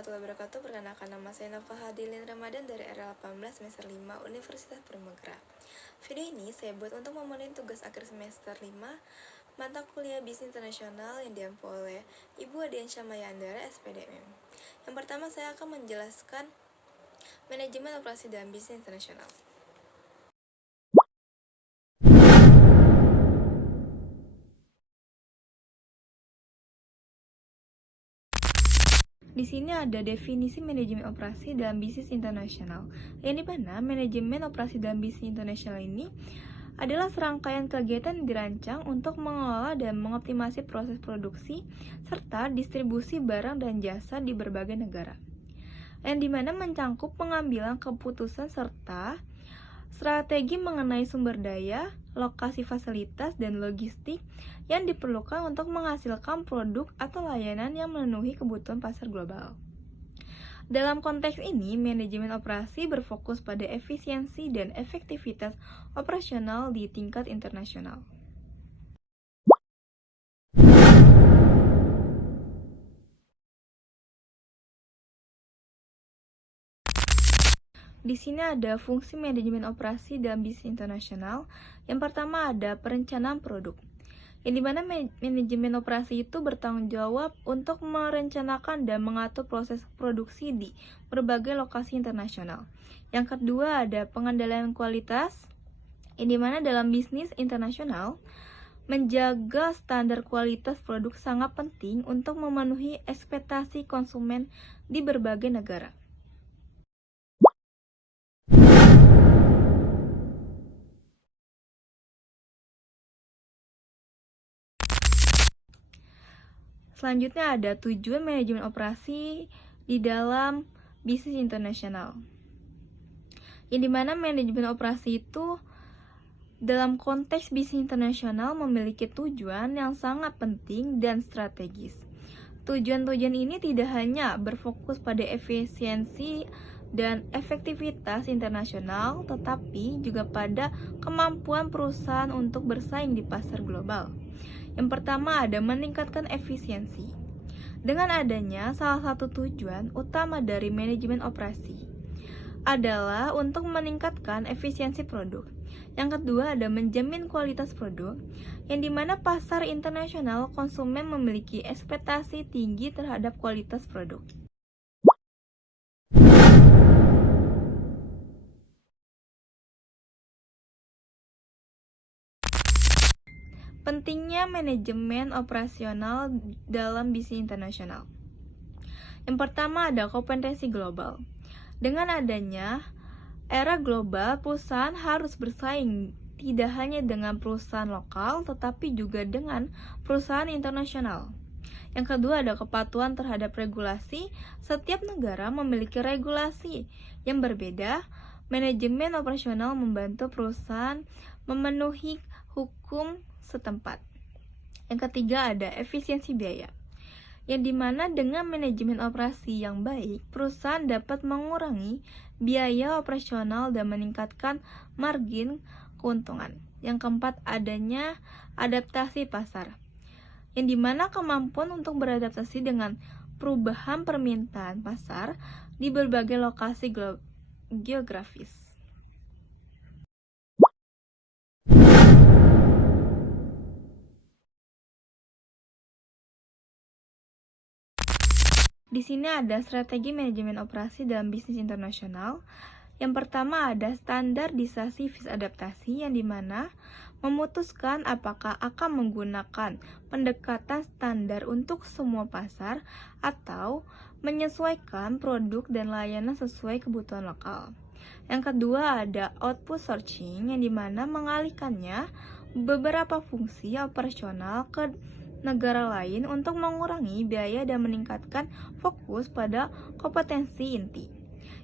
warahmatullahi wabarakatuh. Perkenalkan, nama saya Nafa Hadilin Ramadan dari RL18 semester 5 Universitas Primagera. Video ini saya buat untuk memenuhi tugas akhir semester 5 mata kuliah bisnis internasional yang diampu oleh Ibu Adiansyah Mayandara, SPDM. Yang pertama, saya akan menjelaskan manajemen operasi dalam bisnis internasional. Di sini ada definisi manajemen operasi dalam bisnis internasional, yang dimana manajemen operasi dalam bisnis internasional ini adalah serangkaian kegiatan yang dirancang untuk mengelola dan mengoptimasi proses produksi serta distribusi barang dan jasa di berbagai negara, yang dimana mencangkup pengambilan keputusan serta strategi mengenai sumber daya, lokasi fasilitas, dan logistik yang diperlukan untuk menghasilkan produk atau layanan yang memenuhi kebutuhan pasar global. Dalam konteks ini, manajemen operasi berfokus pada efisiensi dan efektivitas operasional di tingkat internasional. Di sini ada fungsi manajemen operasi dalam bisnis internasional. Yang pertama ada perencanaan produk, yang dimana manajemen operasi itu bertanggung jawab untuk merencanakan dan mengatur proses produksi di berbagai lokasi internasional. Yang kedua ada pengendalian kualitas, yang dimana dalam bisnis internasional menjaga standar kualitas produk sangat penting untuk memenuhi ekspektasi konsumen di berbagai negara. Selanjutnya ada tujuan manajemen operasi di dalam bisnis internasional, yang dimana manajemen operasi itu dalam konteks bisnis internasional memiliki tujuan yang sangat penting dan strategis. Tujuan-tujuan ini tidak hanya berfokus pada efisiensi dan efektivitas internasional, tetapi juga pada kemampuan perusahaan untuk bersaing di pasar global. Yang pertama ada meningkatkan efisiensi. Dengan adanya salah satu tujuan utama dari manajemen operasi adalah untuk meningkatkan efisiensi produk. Yang kedua ada menjamin kualitas produk, yang dimana pasar internasional konsumen memiliki ekspektasi tinggi terhadap kualitas produk. Pentingnya manajemen operasional dalam bisnis internasional. Yang pertama ada kompetensi global. Dengan adanya era global, perusahaan harus bersaing tidak hanya dengan perusahaan lokal, tetapi juga dengan perusahaan internasional. Yang kedua ada kepatuhan terhadap regulasi. Setiap negara memiliki regulasi yang berbeda. Manajemen operasional membantu perusahaan memenuhi hukum setempat. Yang ketiga ada efisiensi biaya, yang dimana dengan manajemen operasi yang baik, perusahaan dapat mengurangi biaya operasional dan meningkatkan margin keuntungan. Yang keempat adanya adaptasi pasar, yang dimana kemampuan untuk beradaptasi dengan perubahan permintaan pasar di berbagai lokasi geografis. Di sini ada strategi manajemen operasi dalam bisnis internasional. Yang pertama ada standarisasi vis adaptasi, yang dimana memutuskan apakah akan menggunakan pendekatan standar untuk semua pasar atau menyesuaikan produk dan layanan sesuai kebutuhan lokal. Yang kedua ada output sourcing, yang dimana mengalihkannya beberapa fungsi operasional ke negara lain untuk mengurangi biaya dan meningkatkan fokus pada kompetensi inti.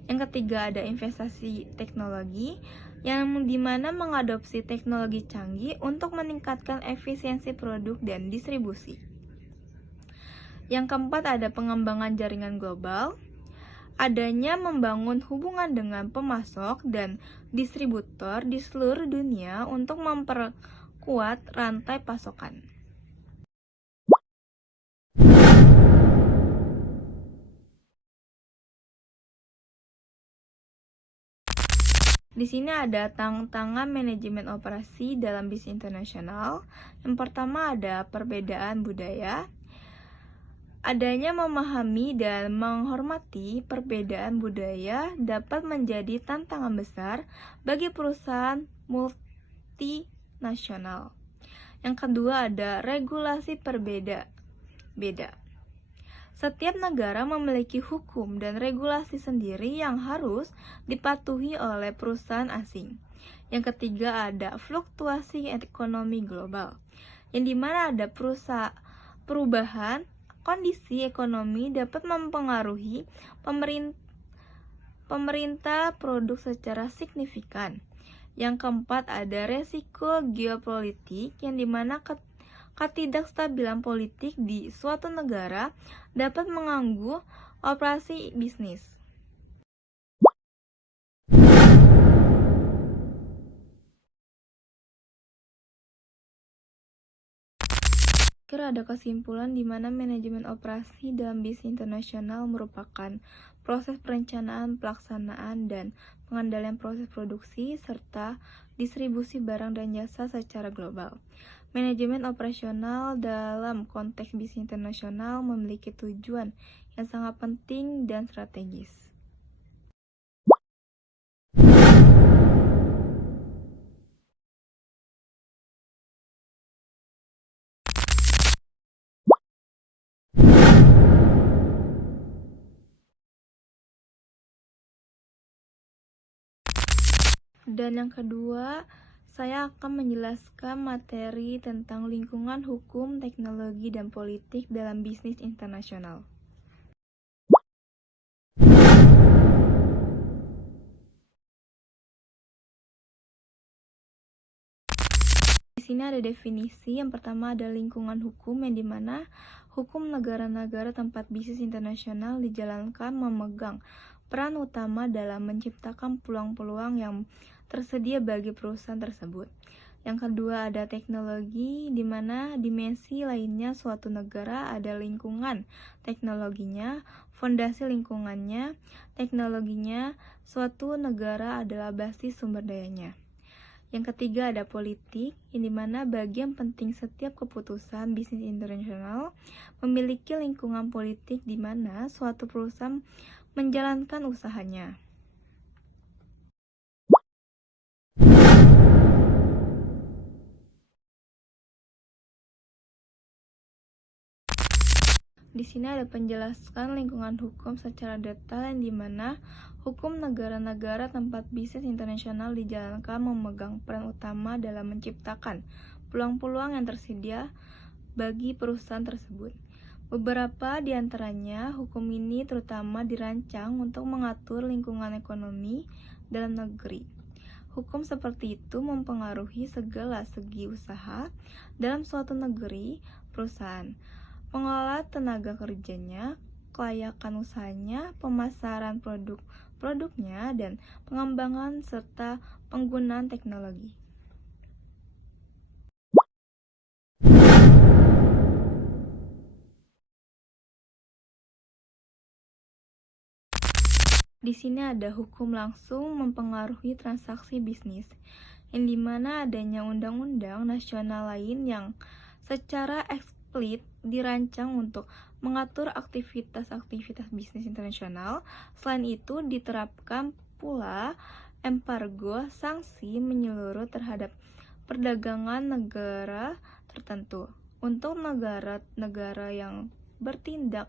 Yang ketiga ada investasi teknologi, yang dimana mengadopsi teknologi canggih untuk meningkatkan efisiensi produk dan distribusi. Yang keempat ada pengembangan jaringan global, adanya membangun hubungan dengan pemasok dan distributor di seluruh dunia untuk memperkuat rantai pasokan. Di sini ada tantangan manajemen operasi dalam bisnis internasional. Yang pertama ada perbedaan budaya. Adanya memahami dan menghormati perbedaan budaya dapat menjadi tantangan besar bagi perusahaan multinasional. Yang kedua ada regulasi beda. Setiap negara memiliki hukum dan regulasi sendiri yang harus dipatuhi oleh perusahaan asing. Yang ketiga ada fluktuasi ekonomi global, yang dimana ada perubahan kondisi ekonomi dapat mempengaruhi pemerintah produk secara signifikan. Yang keempat ada resiko geopolitik, yang dimana ketidakstabilan politik di suatu negara dapat mengganggu operasi bisnis. Kira ada kesimpulan di mana manajemen operasi dalam bisnis internasional merupakan proses perencanaan, pelaksanaan, dan pengendalian proses produksi serta distribusi barang dan jasa secara global. Manajemen operasional dalam konteks bisnis internasional memiliki tujuan yang sangat penting dan strategis. Dan yang kedua, saya akan menjelaskan materi tentang lingkungan hukum, teknologi, dan politik dalam bisnis internasional. Di sini ada definisi. Yang pertama ada lingkungan hukum, yang dimana hukum negara-negara tempat bisnis internasional dijalankan memegang peran utama dalam menciptakan peluang-peluang yang tersedia bagi perusahaan tersebut. Yang kedua ada teknologi, di mana dimensi lainnya suatu negara ada lingkungan teknologinya, fondasi lingkungannya, teknologinya. Suatu negara adalah basis sumber dayanya. Yang ketiga ada politik, yang dimana bagian penting setiap keputusan bisnis internasional memiliki lingkungan politik di mana suatu perusahaan menjalankan usahanya. Di sini ada penjelasan lingkungan hukum secara detail, yang dimana hukum negara-negara tempat bisnis internasional dijalankan memegang peran utama dalam menciptakan peluang-peluang yang tersedia bagi perusahaan tersebut. Beberapa di antaranya, hukum ini terutama dirancang untuk mengatur lingkungan ekonomi dalam negeri. Hukum seperti itu mempengaruhi segala segi usaha dalam suatu negeri, perusahaan, pengelola tenaga kerjanya, kelayakan usahanya, pemasaran produknya, dan pengembangan serta penggunaan teknologi. Di sini ada hukum langsung mempengaruhi transaksi bisnis, yang dimana adanya undang-undang nasional lain yang secara eksplisit dirancang untuk mengatur aktivitas-aktivitas bisnis internasional. Selain itu, diterapkan pula embargo sanksi menyeluruh terhadap perdagangan negara tertentu. Untuk negara-negara yang bertindak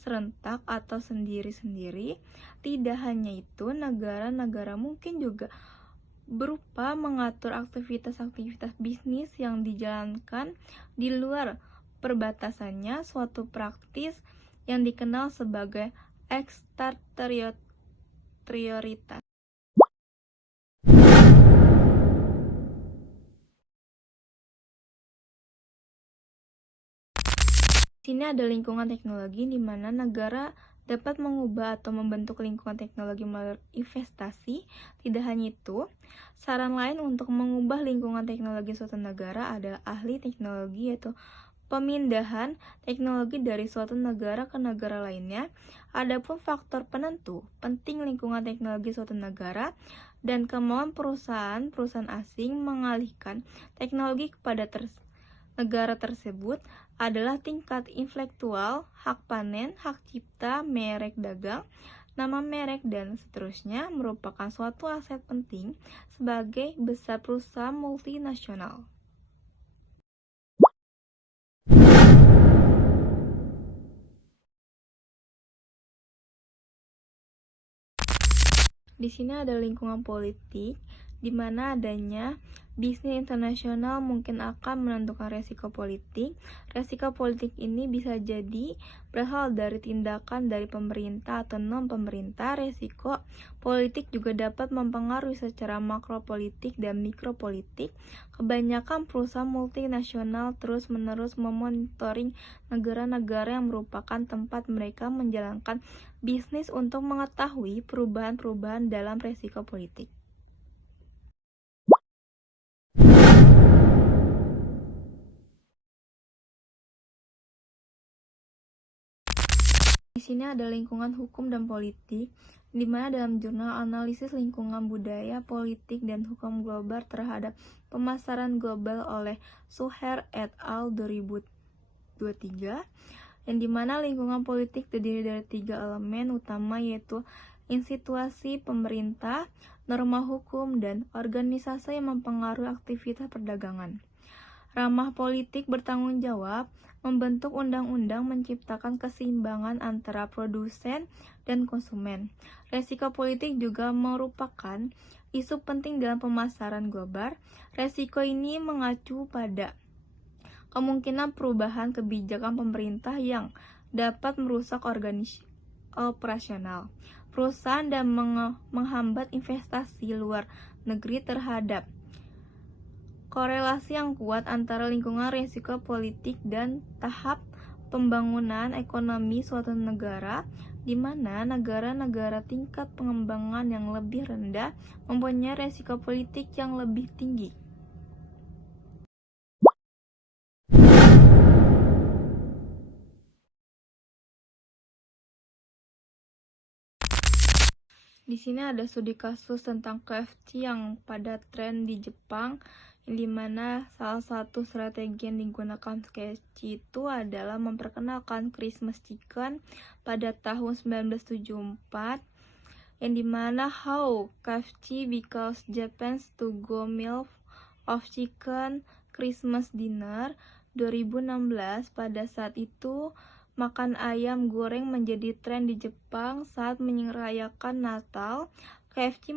serentak atau sendiri-sendiri, tidak hanya itu, negara-negara mungkin juga berupa mengatur aktivitas-aktivitas bisnis yang dijalankan di luar perbatasannya, suatu praktis yang dikenal sebagai ekstrateritorialitas. Di sini ada lingkungan teknologi, di mana negara dapat mengubah atau membentuk lingkungan teknologi melalui investasi. Tidak hanya itu, saran lain untuk mengubah lingkungan teknologi suatu negara adalah ahli teknologi, yaitu pemindahan teknologi dari suatu negara ke negara lainnya. Adapun faktor penentu penting lingkungan teknologi suatu negara dan kemauan perusahaan asing mengalihkan teknologi kepada negara tersebut adalah tingkat intelektual, hak panen, hak cipta, merek dagang, nama merek, dan seterusnya merupakan suatu aset penting sebagai besar perusahaan multinasional. Di sini ada lingkungan politik, di mana adanya bisnis internasional mungkin akan menentukan resiko politik. Resiko politik ini bisa jadi berasal dari tindakan dari pemerintah atau non-pemerintah. Resiko politik juga dapat mempengaruhi secara makropolitik dan mikropolitik. Kebanyakan perusahaan multinasional terus-menerus memonitoring negara-negara yang merupakan tempat mereka menjalankan bisnis untuk mengetahui perubahan-perubahan dalam resiko politik. Di sini ada lingkungan hukum dan politik, di mana dalam jurnal analisis lingkungan budaya, politik, dan hukum global terhadap pemasaran global oleh Suher et al. 2023, yang dimana lingkungan politik terdiri dari 3 elemen utama, yaitu institusi pemerintah, norma hukum, dan organisasi yang mempengaruhi aktivitas perdagangan. Ramah politik bertanggung jawab membentuk undang-undang menciptakan keseimbangan antara produsen dan konsumen. Resiko politik juga merupakan isu penting dalam pemasaran global. Resiko ini mengacu pada kemungkinan perubahan kebijakan pemerintah yang dapat merusak operasional perusahaan dan menghambat investasi luar negeri terhadap korelasi yang kuat antara lingkungan resiko politik dan tahap pembangunan ekonomi suatu negara, di mana negara-negara tingkat pengembangan yang lebih rendah mempunyai resiko politik yang lebih tinggi. Di sini ada studi kasus tentang KFC yang pada tren di Jepang, di mana salah satu strategi yang digunakan KFC itu adalah memperkenalkan Christmas chicken pada tahun 1974, yang dimana how KFC because Japan's to go meal of chicken Christmas dinner 2016. Pada saat itu makan ayam goreng menjadi tren di Jepang saat merayakan Natal. KFC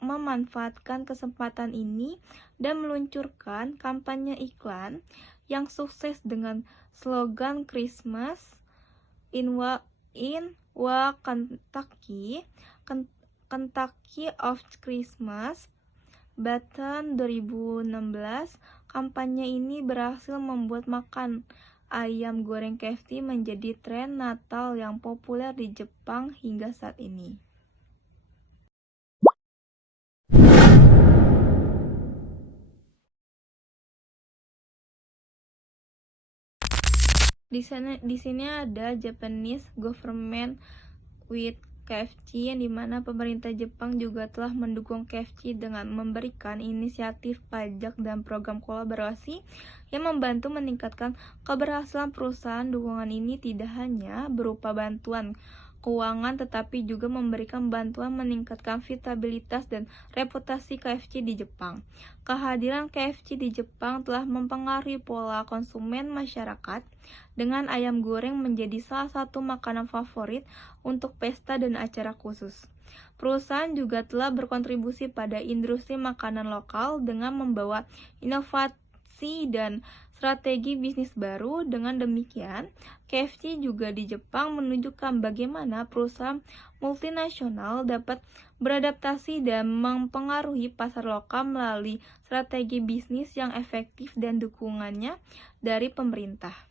memanfaatkan kesempatan ini dan meluncurkan kampanye iklan yang sukses dengan slogan Christmas in Kentucky of Christmas. Button 2016, kampanye ini berhasil membuat makan ayam goreng KFC menjadi tren Natal yang populer di Jepang hingga saat ini. Di sini ada Japanese government with KFC, yang dimana pemerintah Jepang juga telah mendukung KFC dengan memberikan inisiatif pajak dan program kolaborasi yang membantu meningkatkan keberhasilan perusahaan. Dukungan ini tidak hanya berupa bantuan keuangan, tetapi juga memberikan bantuan meningkatkan vitalitas dan reputasi KFC di Jepang. Kehadiran KFC di Jepang telah mempengaruhi pola konsumen masyarakat, dengan ayam goreng menjadi salah satu makanan favorit untuk pesta dan acara khusus. Perusahaan juga telah berkontribusi pada industri makanan lokal dengan membawa inovasi dan strategi bisnis baru. Dengan demikian, KFC juga di Jepang menunjukkan bagaimana perusahaan multinasional dapat beradaptasi dan mempengaruhi pasar lokal melalui strategi bisnis yang efektif dan dukungannya dari pemerintah.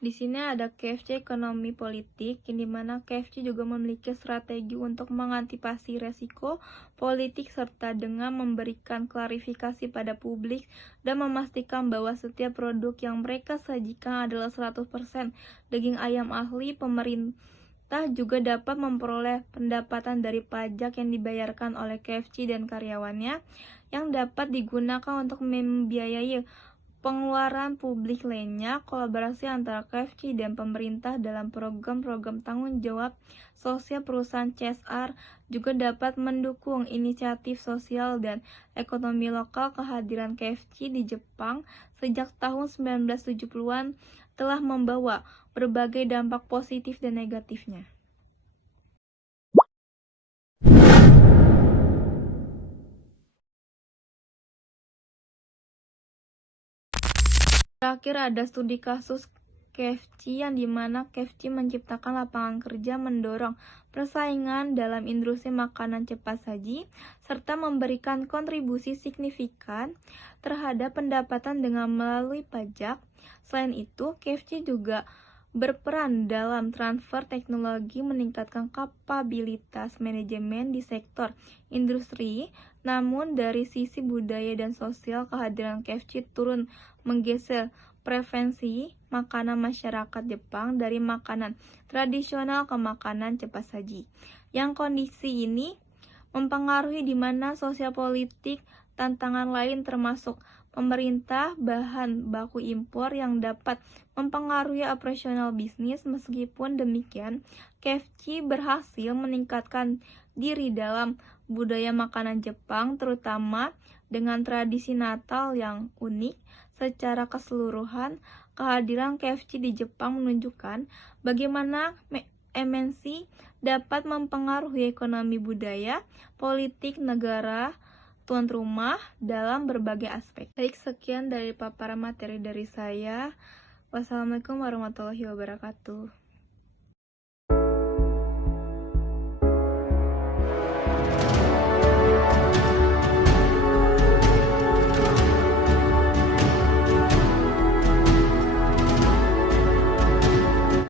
Di sini ada KFC ekonomi politik, yang dimana KFC juga memiliki strategi untuk mengantisipasi resiko politik serta dengan memberikan klarifikasi pada publik dan memastikan bahwa setiap produk yang mereka sajikan adalah 100% daging ayam asli. Pemerintah juga dapat memperoleh pendapatan dari pajak yang dibayarkan oleh KFC dan karyawannya yang dapat digunakan untuk membiayai pengeluaran publik lainnya. Kolaborasi antara KFC dan pemerintah dalam program-program tanggung jawab sosial perusahaan CSR juga dapat mendukung inisiatif sosial dan ekonomi lokal. Kehadiran KFC di Jepang sejak tahun 1970-an telah membawa berbagai dampak positif dan negatifnya. Terakhir ada studi kasus KFC, yang dimana KFC menciptakan lapangan kerja, mendorong persaingan dalam industri makanan cepat saji, serta memberikan kontribusi signifikan terhadap pendapatan dengan melalui pajak. Selain itu, KFC juga berperan dalam transfer teknologi, meningkatkan kapabilitas manajemen di sektor industri. Namun dari sisi budaya dan sosial, kehadiran KFC turun menggeser preferensi makanan masyarakat Jepang dari makanan tradisional ke makanan cepat saji. Yang kondisi ini mempengaruhi di mana sosial politik. Tantangan lain termasuk pemerintah, bahan baku impor yang dapat mempengaruhi operasional bisnis. Meskipun demikian, KFC berhasil meningkatkan diri dalam budaya makanan Jepang, terutama dengan tradisi Natal yang unik. Secara keseluruhan, kehadiran KFC di Jepang menunjukkan bagaimana MNC dapat mempengaruhi ekonomi, budaya, politik negara tuan rumah dalam berbagai aspek. Baik, sekian dari paparan materi dari saya. Wassalamualaikum warahmatullahi wabarakatuh.